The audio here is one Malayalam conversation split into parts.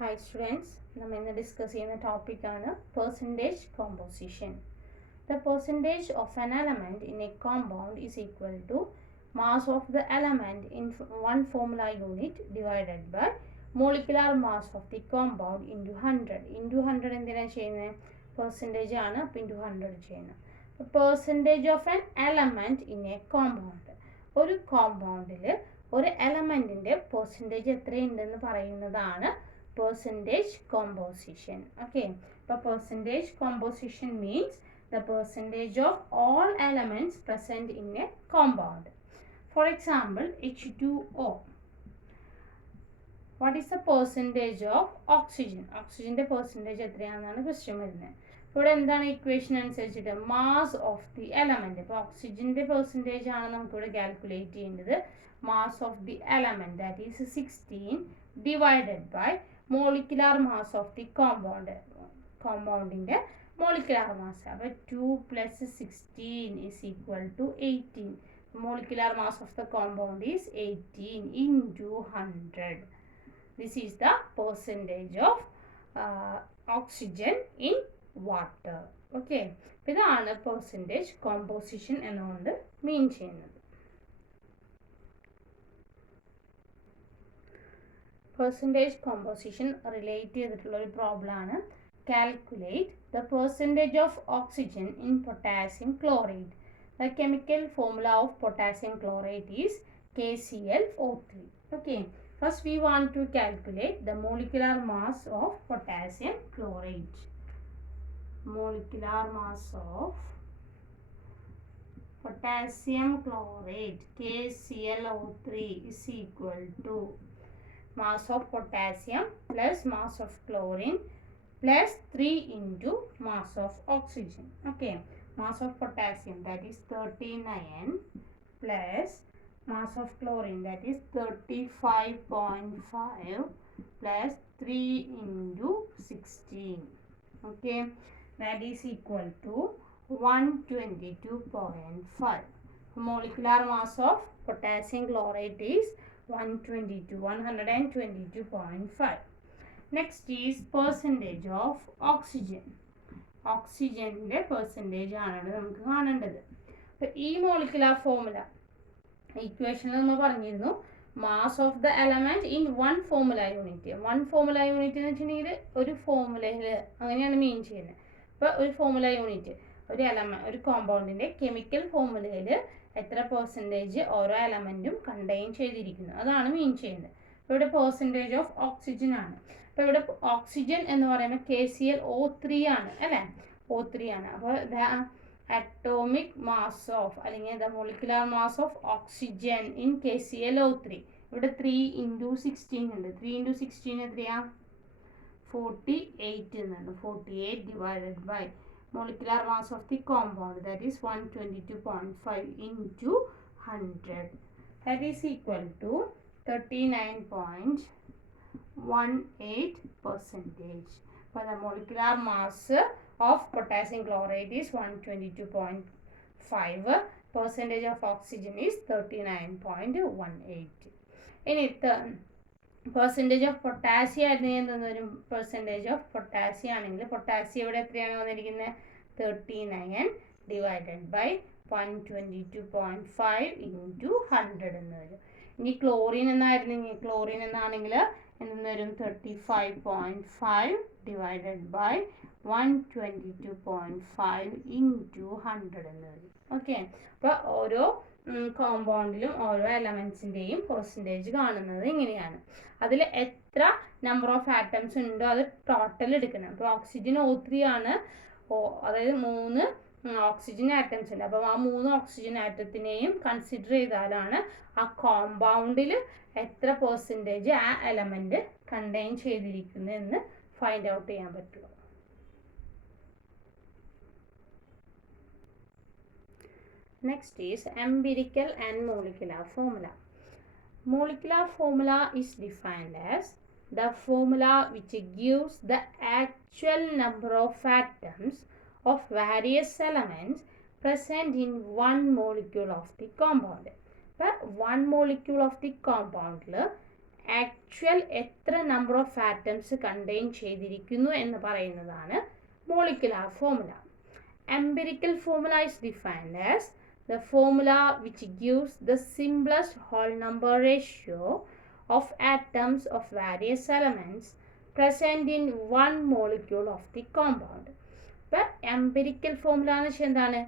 Hi students, നമ്മൾ ഇന്ന് ഡിസ്കസ് ചെയ്യുന്ന ടോപ്പിക്കാണ് percentage composition. The percentage of an element in a compound is equal to mass of the element in one formula unit divided by molecular mass of the compound into 100. Into 100 എന്തിനാണ് ചെയ്യുന്നത്? പെർസെൻറ്റേജ് ആണ്, അപ്പോൾ into 100 ചെയ്യുന്നത്. Percentage of an element in A compound. ഒരു കോമ്പൗണ്ടിൽ ഒരു എലമെൻറ്റിൻ്റെ പെർസെൻറ്റേജ് എത്രയുണ്ടെന്ന് പറയുന്നതാണ് percentage composition. Okay, but percentage composition means the percentage of all elements present in a compound. For example, H2O. What is the percentage of oxygen? Oxygen percentage എത്രയാണെന്നാണ് ക്വസ്റ്റ്യൻ വരുന്നത്. ഇവിടെ എന്താണ് ഇക്വേഷൻ അനുസരിച്ചിട്ട് മാസ് ഓഫ് ദി എലമെന്റ്. ഇപ്പോൾ ഓക്സിജന്റെ പെർസെൻറ്റേജ് ആണ് നമുക്കിവിടെ കാൽക്കുലേറ്റ് ചെയ്യേണ്ടത്. Mass of the element that is 16 divided by molecular mass of the compound. Compoundന്റെ molecular mass. അപ്പോൾ 2 plus 16 is equal to 18. Molecular mass of the compound is 18 into 100. This is the percentage of oxygen in water. Okay. ഇതാണ് percentage composition എന്നുകൊണ്ട് മീൻ ചെയ്യുന്നത്. Percentage composition relate ചെയ്തിട്ടുള്ള ഒരു പ്രോബ്ലം ആണ്. Calculate the percentage of oxygen in potassium chloride. The chemical formula of potassium chloride is KClO3. Okay, first we want to calculate the molecular mass of potassium chloride. Molecular mass of potassium chloride KClO3 is equal to mass of potassium plus mass of chlorine plus 3 into mass of oxygen. Okay, mass of potassium that is 39 plus mass of chlorine that is 35.5 plus 3 into 16. Okay, that is equal to 122.5. Molecular mass of potassium chloride is 122.5. Next is percentage of oxygen. ഓക്സിജൻ്റെ പെർസെൻറ്റേജ് ആണ് നമുക്ക് കാണേണ്ടത്. അപ്പോൾ ഈ മോളിക്കുലാർ ഫോർമുല ഇക്വേഷനിൽ നമ്മൾ പറഞ്ഞിരുന്നു mass of the element in one formula unit. One formula unit എന്ന് വെച്ചിട്ടുണ്ടെങ്കിൽ ഒരു ഫോർമുലയിൽ അങ്ങനെയാണ് മീൻ ചെയ്യുന്നത്. അപ്പോൾ ഒരു ഫോർമുല യൂണിറ്റ് ഒരു കോമ്പൗണ്ടിൻ്റെ കെമിക്കൽ ഫോർമുലയിൽ എത്ര പെർസെൻറ്റേജ് ഓരോ എലമെൻറ്റും കണ്ടെയ്ൻ ചെയ്തിരിക്കുന്നു അതാണ് മീൻ ചെയ്യുന്നത്. അപ്പോൾ ഇവിടെ പെർസെൻറ്റേജ് ഓഫ് ഓക്സിജൻ ആണ്. അപ്പോൾ ഇവിടെ ഓക്സിജൻ എന്ന് പറയുമ്പോൾ KClO3 ആണ് അല്ലേ, O3 ആണ്. അപ്പോൾ ദ അറ്റോമിക് മാസ് ഓഫ് അല്ലെങ്കിൽ the molecular mass of oxygen in KClO3 ഇവിടെ 3 into 16 ഉണ്ട്. 3 into 16 എത്രയാ? 48 എന്നുണ്ട്. 48 divided by molecular mass of the compound that is 122.5 into 100 that is equal to 39.18 percentage. For the molecular mass of potassium chloride is 122.5. Percentage of oxygen is 39.18. In it percentage of potassium ആയിരുന്നു വരും. പെർസെൻറ്റേജ് ഓഫ് പൊട്ടാസ്യം ആണെങ്കിൽ പൊട്ടാസ്യം ഇവിടെ എത്രയാണ് വന്നിരിക്കുന്നത്? 39 ഡിവൈഡഡ് ബൈ 122.5 into 100 എന്ന് വരും. ഇനി ക്ലോറിൻ എന്നായിരുന്നെങ്കിൽ ക്ലോറിൻ എന്നാണെങ്കിൽ എന്ന് വരും 35.5 ഡിവൈഡഡ് ബൈ 122.5 into 100 എന്ന് വരും. ഓക്കെ, അപ്പോൾ ഓരോ കോമ്പൗണ്ടിലും ഓരോ എലമെൻസിൻ്റെയും പെർസെൻറ്റേജ് കാണുന്നത് ഇങ്ങനെയാണ്. അതിൽ എത്ര നമ്പർ ഓഫ് ആറ്റംസ് ഉണ്ടോ അത് ടോട്ടൽ എടുക്കണം. അപ്പോൾ ഓക്സിജൻ O3 ആണ്, അതായത് 3 ഓക്സിജൻ ആറ്റംസ് ഉണ്ട്. അപ്പോൾ ആ 3 ഓക്സിജൻ ആറ്റത്തിനെയും കൺസിഡർ ചെയ്താലാണ് ആ കോമ്പൗണ്ടിൽ എത്ര പെർസെൻറ്റേജ് ആ എലമെൻറ്റ് കണ്ടെയ്ൻ ചെയ്തിരിക്കുന്നു എന്ന് ഫൈൻഡ് ഔട്ട് ചെയ്യാൻ പറ്റുള്ളൂ. Next is empirical and molecular formula. Molecular formula is defined as the formula which gives the actual number of atoms of various elements present in one molecule of the compound. But one molecule of the compound actual എത്ര നമ്പർ ഓഫ് ആറ്റംസ് കണ്ടെയ്ൻ ചെയ്തിരിക്കുന്നു എന്ന് പറയുന്നതാണ് molecular formula. Empirical formula is defined as the formula which gives the simplest whole number ratio of atoms of various elements present in one molecule of the compound. But empirical formula എന്ന് വെച്ചാൽ എന്താണ്?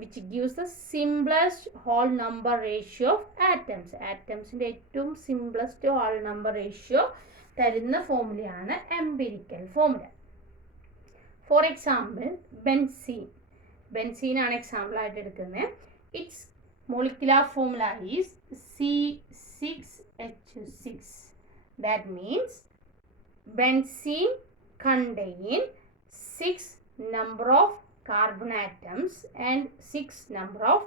Which gives the simplest whole number ratio of atoms. Atomsന്റെ ഏറ്റവും simplest whole number ratio തരുന്ന ഫോർമുലയാണ് empirical formula. For example, benzene. Benzene ആണ് എക്സാമ്പിൾ ആയിട്ട് എടുക്കുന്നത്. Its molecular formula is C6H6. That means benzene contain 6 number of carbon atoms and 6 number of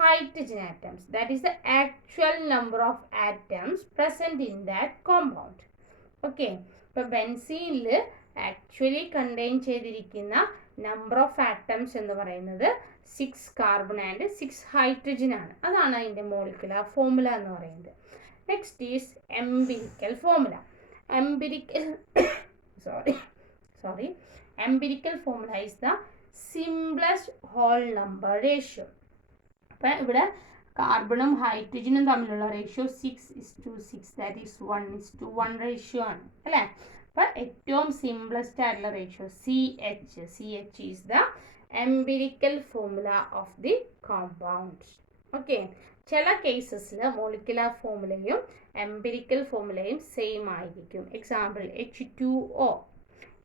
hydrogen atoms. That is the actual number of atoms present in that compound. Okay. ഇപ്പോൾ ബെൻസീനിൽ ആക്ച്വലി കണ്ടെയ്ൻ ചെയ്തിരിക്കുന്ന നമ്പർ ഓഫ് ആറ്റംസ് എന്ന് പറയുന്നത് 6 കാർബൺ ആൻഡ് 6 ഹൈഡ്രജൻ ആണ്. അതാണ് അതിൻ്റെ മോളിക്കുലാർ ഫോർമുല എന്ന് പറയുന്നത്. Next is empirical formula. Empirical formula is the simplest whole number ratio. അപ്പം ഇവിടെ കാർബണും ഹൈഡ്രജനും തമ്മിലുള്ള റേഷ്യോ 6:6, ദാറ്റ് ഈസ് 1:1 റേഷ്യോ ആണ് അല്ലേ. അപ്പം ഏറ്റവും സിംപ്ലസ്റ്റ് ആയിട്ടുള്ള ratio CH is the empirical formula of the compound. Okay. ചില കേസസിൽ മോളിക്കുലാർ ഫോർമുലയും എംപിരിക്കൽ ഫോർമുലയും സെയിം ആയിരിക്കും. Example H2O.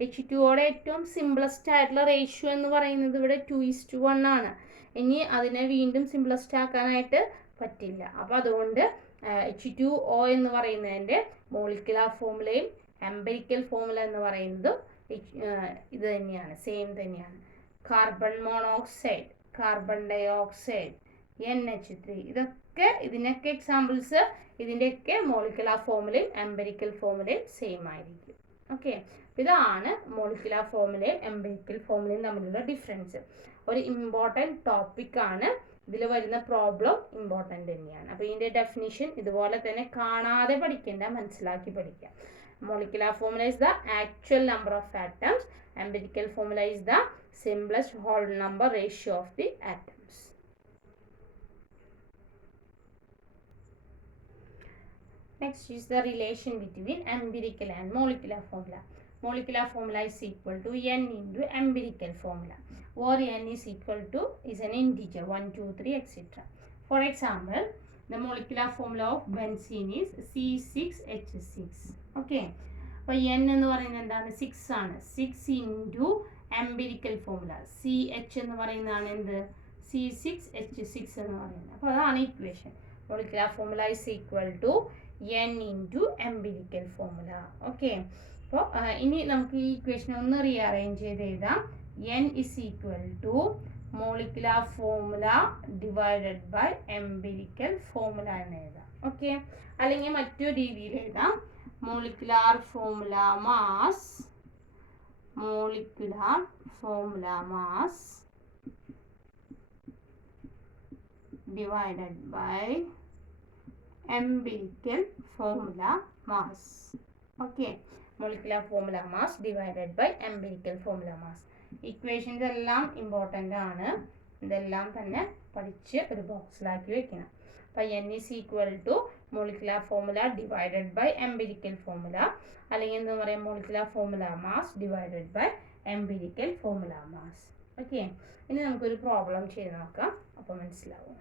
H2Oയുടെ ഏറ്റവും സിംപ്ലസ്റ്റ് ആയിട്ടുള്ള റേഷ്യോ എന്ന് പറയുന്നത് ഇവിടെ 2:1 ആണ്. ഇനി അതിനെ വീണ്ടും സിംപ്ലസ്റ്റ് ആക്കാനായിട്ട് പറ്റില്ല. അപ്പോൾ അതുകൊണ്ട് H2O എന്ന് പറയുന്നതിൻ്റെ മോളിക്കുലാർ ഫോർമുലയും എംപിരിക്കൽ ഫോർമുല എന്ന് പറയുന്നതും ഇത് തന്നെയാണ്, സെയിം തന്നെയാണ്. Carbon monoxide, carbon dioxide, NH3, ഇതിനൊക്കെ എക്സാമ്പിൾസ്. ഇതിൻ്റെയൊക്കെ മോളിക്കുലാർ ഫോർമുലയും എംപിരിക്കൽ ഫോർമുലയും സെയിം ആയിരിക്കും. ഓക്കെ. ഇതാണ് മോളിക്കുലാർ ഫോർമുലയും എംപിരിക്കൽ ഫോർമുലയും തമ്മിലുള്ള ഡിഫറൻസ്. ഒരു ഇമ്പോർട്ടൻറ്റ് ടോപ്പിക്കാണ്. ഇതിൽ വരുന്ന പ്രോബ്ലം ഇമ്പോർട്ടൻ്റ് തന്നെയാണ്. അപ്പോൾ ഇതിൻ്റെ ഡെഫിനിഷൻ ഇതുപോലെ തന്നെ കാണാതെ പഠിക്കേണ്ട, മനസ്സിലാക്കി പഠിക്കുക. Molecular formula is the actual number of atoms. Empirical formula is the simplest whole number ratio of the atoms. Next is the relation between empirical and molecular formula. Molecular formula is equal to n into empirical formula, where n is equal to is an integer 1, 2, 3, etc. For example, the molecular formula of benzene is C6H6. Okay. അപ്പോൾ n എന്ന് പറയുന്നത് എന്താണ്? 6 ആണ്. 6 ഇൻറ്റു എംപിരിക്കൽ ഫോർമുല CH എന്ന് പറയുന്നതാണ് എന്ത്? C6H6 എന്ന് പറയുന്നത്. അപ്പോൾ അതാണ് equation. Molecular formula is equal to n into empirical formula. Okay. അപ്പോൾ ഇനി നമുക്ക് ഈ ഇക്വേഷൻ ഒന്ന് റീഅറേഞ്ച് ചെയ്ത് എഴുതാം. n is equal to molecular formula divided by empirical formula എന്ന് എഴുതാം. ഓക്കെ. അല്ലെങ്കിൽ മറ്റൊരു രീതിയിൽ എഴുതാം. molecular formula mass divided by empirical formula mass. Okay. molecular formula mass divided by empirical formula mass. Equations എല്ലാം ഇമ്പോർട്ടൻ്റ് ആണ്. ഇതെല്ലാം തന്നെ പഠിച്ച് ഒരു ബോക്സിലാക്കി വെക്കണം. അപ്പോൾ n is equal to molecular formula divided by empirical formula, അല്ലെങ്കിൽ എന്താ പറയുക, molecular formula mass divided by empirical formula mass. Okay. ഇനി നമുക്കൊരു പ്രോബ്ലം ചെയ്ത് നോക്കാം, അപ്പോൾ മനസ്സിലാവും.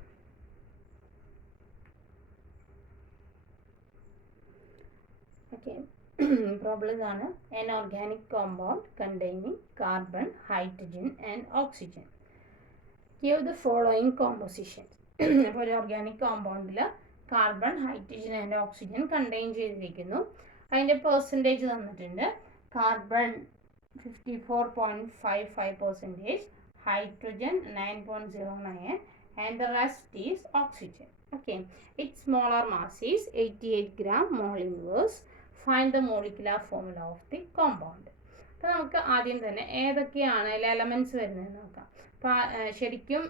ഓക്കെ. പ്രോബ്ലം ഇതാണ്. an organic compound containing carbon, hydrogen and oxygen. Give the following compositions. അപ്പോൾ ഒരു ഓർഗാനിക് കോമ്പൗണ്ടിൽ carbon, hydrogen and oxygen contain ചെയ്തിരിക്കുന്നു. അതിൻ്റെ പെർസെൻറ്റേജ് തന്നിട്ടുണ്ട്. Carbon 54.55%, hydrogen 9.09, and the rest is oxygen. Okay. Its molar mass is 88 gram mole inverse. Find the molecular formula of the compound. അപ്പോൾ നമുക്ക് ആദ്യം തന്നെ ഏതൊക്കെയാണ് അതിൽ എലമെൻറ്റ്സ് വരുന്നതെന്ന് നോക്കാം. അപ്പോൾ ശരിക്കും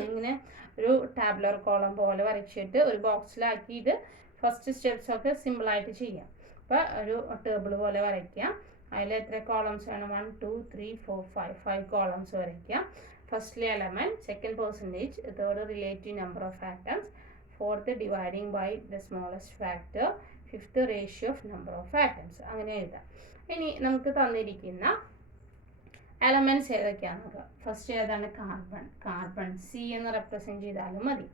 ഇങ്ങനെ ഒരു ടാബ്ലർ കോളം പോലെ വരച്ചിട്ട് ഒരു ബോക്സിലാക്കി ഇത് ഫസ്റ്റ് സ്റ്റെപ്സൊക്കെ സിമ്പിളായിട്ട് ചെയ്യാം. അപ്പോൾ ഒരു ടേബിൾ പോലെ വരയ്ക്കാം. അതിൽ എത്ര കോളംസ് വേണം? 1 2 3 4 5 കോളംസ് വരയ്ക്കാം. Firstly element, second percentage, third relative number of atoms, fourth dividing by the smallest factor, fifth ratio of number of atoms. അങ്ങനെ എഴുതാം. ഇനി നമുക്ക് തന്നിരിക്കുന്ന എലമെൻറ്റ്സ് ഏതൊക്കെയാണെന്ന് നോക്കാം. ഫസ്റ്റ് ഏതാണ്? കാർബൺ സി എന്ന് റെപ്രസെൻറ്റ് ചെയ്താലും മതി.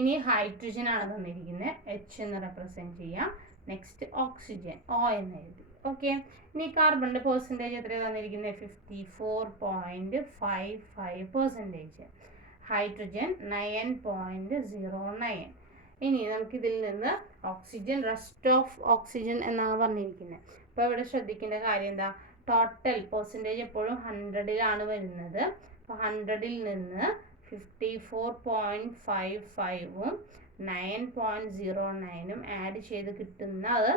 ഇനി ഹൈഡ്രജൻ ആണ് തന്നിരിക്കുന്നത്, എച്ച് എന്ന് റെപ്രസെൻറ്റ് ചെയ്യാം. നെക്സ്റ്റ് ഓക്സിജൻ, ഒ എന്ന് എഴുതി. ഓക്കെ. ഇനി കാർബണിൻ്റെ പെർസെൻറ്റേജ് എത്രയാണ് തന്നിരിക്കുന്നത്? 54.55%. ഹൈഡ്രജൻ 9.09. ഇനി നമുക്കിതിൽ നിന്ന് ഓക്സിജൻ, റെസ്റ്റ് ഓഫ് ഓക്സിജൻ എന്നാണ് പറഞ്ഞിരിക്കുന്നത്. അപ്പോൾ ഇവിടെ ശ്രദ്ധിക്കേണ്ട കാര്യം എന്താ? ടോട്ടൽ പെർസെൻറ്റേജ് എപ്പോഴും 100ലാണ് വരുന്നത്. അപ്പോൾ 100ൽ നിന്ന് 54.55ഉം 9.09ഉം ആഡ് ചെയ്ത് കിട്ടുന്നത്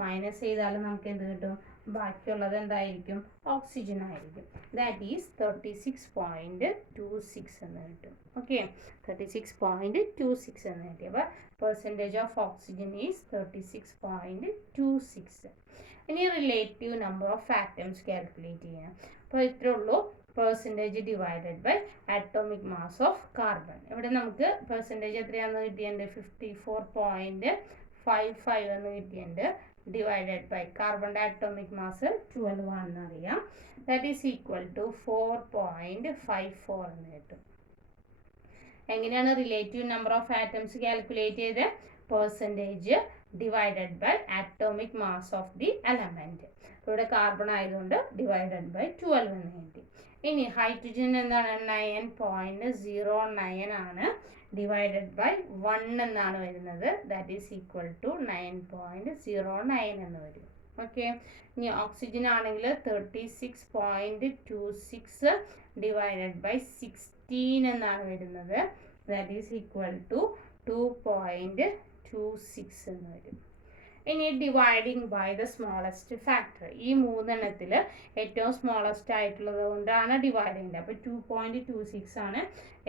മൈനസ് ചെയ്താലും നമുക്ക് എന്ത് കിട്ടും? ബാക്കിയുള്ളത് എന്തായിരിക്കും? ഓക്സിജൻ ആയിരിക്കും. ദാറ്റ് ഈസ് 36.26 എന്ന് കിട്ടും. ഓക്കെ, 36.26 എന്ന് കിട്ടി. അപ്പോൾ പെർസെൻറ്റേജ് ഓഫ് ഓക്സിജൻ ഈസ് 36.26. ഇനി relative number of atoms calculate ചെയ്യാം. അപ്പോൾ ഇത്രേ ഉള്ളൂ. Percentage divided by atomic mass of carbon. ഇവിടെ നമുക്ക് പെർസെൻറ്റേജ് എത്രയാണെന്ന് കിട്ടിയിട്ടുണ്ട്? 54.55 എന്ന് കിട്ടിയിട്ടുണ്ട്. ഡിവൈഡഡ് ബൈ കാർബണിൻ്റെ അറ്റോമിക് മാസ് 12 ആണെന്ന് അറിയാം. ദാറ്റ് ഈസ് ഈക്വൽ ടു 4.54 എന്ന് കിട്ടും. എങ്ങനെയാണ് relative number of atoms calculate ചെയ്ത്? Percentage divided by atomic mass of the element. ഇവിടെ കാർബൺ ആയതുകൊണ്ട് ഡിവൈഡഡ് ബൈ 12 എന്ന് കിട്ടി. ഇനി ഹൈഡ്രജൻ എന്താണ്? 9.09 ആണ്. ഡിവൈഡഡ് ബൈ 1 എന്നാണ് വരുന്നത്. ദാറ്റ് ഈസ് ഈക്വൽ ടു 9.09 എന്ന് വരും. ഓക്കെ. ഇനി ഓക്സിജൻ ആണെങ്കിൽ 36.26 ഡിവൈഡഡ് ബൈ 16 എന്നാണ് വരുന്നത്. ദാറ്റ് ഈസ് ഈക്വൽ ടു 2.26 എന്ന് വരും. ഇനി dividing by the smallest factor. ഈ മൂന്നെണ്ണത്തിൽ ഏറ്റവും സ്മോളസ്റ്റ് ആയിട്ടുള്ളത് കൊണ്ടാണ് ഡിവൈഡ് ചെയ്യുന്നത്. അപ്പോൾ 2.26 ആണ്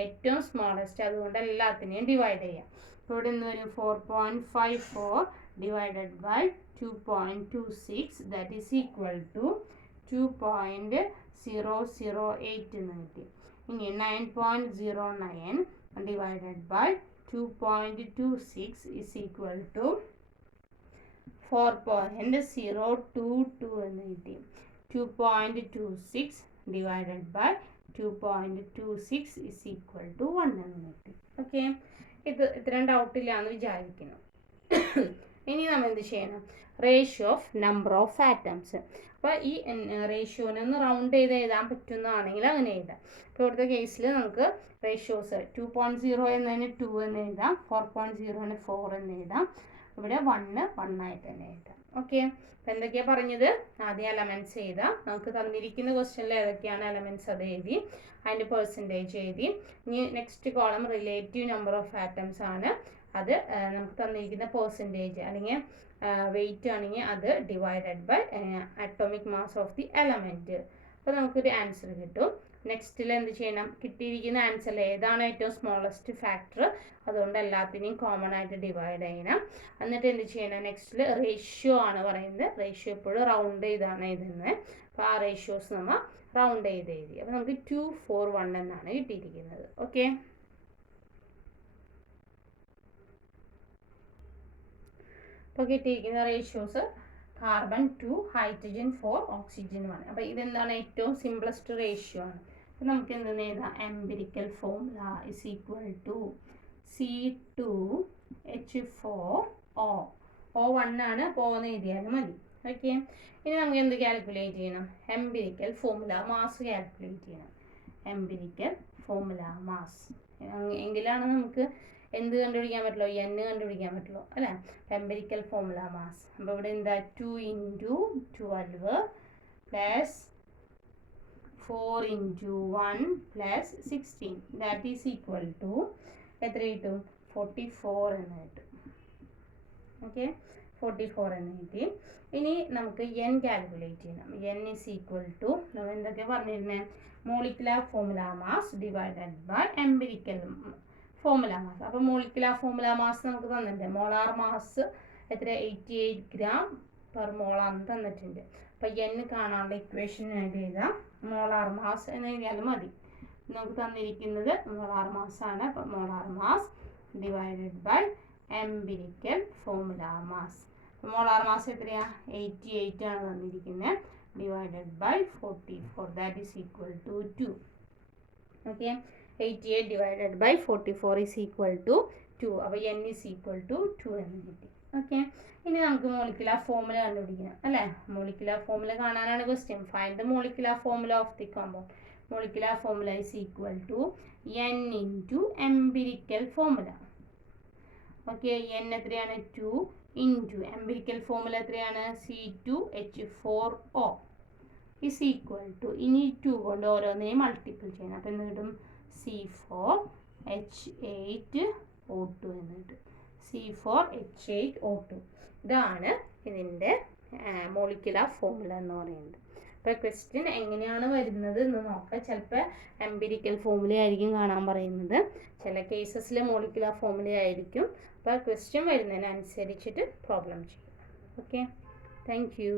ഏറ്റവും സ്മോളസ്റ്റ്. അതുകൊണ്ട് എല്ലാത്തിനെയും ഡിവൈഡ് ചെയ്യാം. അപ്പോൾ ഇവിടെ നിന്ന് ഒരു 4.54 divided by 2.26 that is equal to 2.008 എന്ന് കിട്ടി. ഇനി 9.09 divided by 2.26 is equal to 4.022 എന്ന് കിട്ടി. 2.26 divided by 2.26 is equal to 1 എന്ന് കിട്ടി. ഓക്കെ, ഇത്രയും ഡൗട്ടില്ലാന്ന് വിചാരിക്കുന്നു. ഇനി നമ്മൾ എന്ത് ചെയ്യണം? Ratio of number of atoms. അപ്പോൾ ഈ റേഷ്യോനെ ഒന്ന് റൗണ്ട് ചെയ്ത് എഴുതാൻ പറ്റുന്നതാണെങ്കിൽ അങ്ങനെ എഴുതാം. ഇപ്പോൾ ഇവിടുത്തെ കേസിൽ നമുക്ക് റേഷ്യോസ് 2.0 എന്നതിന് 2 എന്ന് എഴുതാം, 4.0ന് 4 എന്ന് എഴുതാം, ഇവിടെ 1 ആയിട്ട് തന്നെ എഴുതാം. ഓക്കെ, അപ്പോൾ എന്തൊക്കെയാണ് പറഞ്ഞത്? ആദ്യം എലമെൻറ്റ്സ് എഴുതാം. നമുക്ക് തന്നിരിക്കുന്ന ക്വസ്റ്റ്യനിൽ ഏതൊക്കെയാണ് എലമെൻറ്റ്സ് അത് എഴുതി, അതിൻ്റെ പെർസെൻറ്റേജ് എഴുതി. ഇനി next column relative number of atoms ആണ്. അത് നമുക്ക് തന്നിരിക്കുന്ന പെർസെൻറ്റേജ് അല്ലെങ്കിൽ വെയിറ്റ് ആണെങ്കിൽ അത് divided by atomic mass of the element. അപ്പോൾ നമുക്കൊരു ആൻസർ കിട്ടും. നെക്സ്റ്റിൽ എന്ത് ചെയ്യണം? കിട്ടിയിരിക്കുന്ന ആൻസറിൽ ഏതാണ് ഏറ്റവും സ്മോളസ്റ്റ് ഫാക്ടർ, അതുകൊണ്ട് എല്ലാത്തിനെയും കോമൺ ആയിട്ട് ഡിവൈഡ് ചെയ്യണം. എന്നിട്ട് എന്ത് ചെയ്യണം? നെക്സ്റ്റിൽ റേഷ്യോ ആണ് പറയുന്നത്. റേഷ്യോ എപ്പോഴും റൗണ്ട് ചെയ്താണ് എഴുതുന്നത്. അപ്പോൾ ആ റേഷ്യോസ് നമ്മൾ റൗണ്ട് ചെയ്ത് എഴുതി. അപ്പോൾ നമുക്ക് 241 എന്നാണ് കിട്ടിയിരിക്കുന്നത്. ഓക്കെ, അപ്പോൾ കിട്ടിയിരിക്കുന്ന റേഷ്യോസ് കാർബൺ 2, ഹൈഡ്രജൻ 4, ഓക്സിജൻ 1. അപ്പോൾ ഇതെന്താണ്? ഏറ്റവും സിംപ്ലസ്റ്റ് റേഷ്യോ ആണ്. അപ്പോൾ നമുക്ക് എന്തെന്ന് എഴുതാം? Empirical formula is equal to C2H4O. O1 ആണ്, അപ്പോൾ എന്ന് എഴുതിയാലും മതി. ഓക്കെ, ഇനി നമുക്ക് എന്ത് കാൽക്കുലേറ്റ് ചെയ്യണം? എംപിരിക്കൽ ഫോർമുല മാസ് കാൽക്കുലേറ്റ് ചെയ്യണം. എംപിരിക്കൽ ഫോർമുല മാസ് എങ്കിലാണ് നമുക്ക് എന്ത് കണ്ടുപിടിക്കാൻ പറ്റുള്ളൂ? n കണ്ടുപിടിക്കാൻ പറ്റുള്ളൂ അല്ലേ? Empirical formula mass. അപ്പോൾ ഇവിടെ എന്താ? 2 × 12 plus 4 × 1 plus 16 that is equal to എത്ര കിട്ടും? 44 എന്ന് കിട്ടും. ഓക്കെ, 44 എന്ന് കിട്ടി. ഇനി നമുക്ക് n കാൽക്കുലേറ്റ് ചെയ്യണം. n ഈസ് ഈക്വൽ ടു നമ്മൾ എന്തൊക്കെ പറഞ്ഞിരുന്നത്? Molecular formula mass divided by empirical formula mass. അപ്പോൾ മോളിക്കുലർ ഫോർമുല മാസ് നമുക്ക് തന്നിട്ടുണ്ട്. മോളാർ മാസ് എത്ര? 88 gram പെർ മോളാന്ന് തന്നിട്ടുണ്ട്. അപ്പോൾ n കാണാനുള്ള ഇക്വേഷൻ ആഡ് ചെയ്താൽ മോളാർ മാസ് എന്ന് എഴുതിയാലും മതി. നമുക്ക് തന്നിരിക്കുന്നത് മോളാർ മാസ് ആണ്. അപ്പോൾ molar mass divided by empirical formula mass. Molar mass എത്രയാണ്? 88 ആണ് തന്നിരിക്കുന്നത്. Divided by 44 that is equal to 2. Okay, 88 divided by 44 is equal to 2. അപ്പോൾ n ഈസ് ഈക്വൽ ടു 2 എന്ന് കിട്ടി. ഓക്കെ, ഇനി നമുക്ക് മോളിക്കുലാർ ഫോർമുല കണ്ടുപിടിക്കണം അല്ലേ? മോളിക്കുലാർ ഫോർമുല കാണാനാണ് question. Find the molecular formula of the compound. Molecular formula is equal to n into empirical formula. Okay, n എത്രയാണ്? 2 ഇൻറ്റു എംപിരിക്കൽ ഫോർമുല എത്രയാണ്? C2H4O ഈസ് ഈക്വൽ ടു, ഇനി 2 കൊണ്ട് ഓരോന്നിനെയും മൾട്ടിപ്പിൾ ചെയ്യണം. അപ്പോൾ എന്ത് കിട്ടും? C4H8O2 എന്ന് കിട്ടും. C4H8O2 ഇതാണ് ഇതിൻ്റെ മോളിക്കുലാർ ഫോർമുല എന്ന് പറയുന്നത്. അപ്പോൾ ക്വസ്റ്റ്യൻ എങ്ങനെയാണ് വരുന്നത് എന്ന് നോക്കാം. ചിലപ്പോൾ എംപിരിക്കൽ ഫോർമുല ആയിരിക്കും കാണാൻ പറയുന്നത്, ചില കേസസിൽ മോളിക്കുലാർ ഫോർമുല ആയിരിക്കും. അപ്പോൾ ക്വസ്റ്റ്യൻ വരുന്നതിനനുസരിച്ചിട്ട് പ്രോബ്ലം ചെയ്യും. Okay, thank you.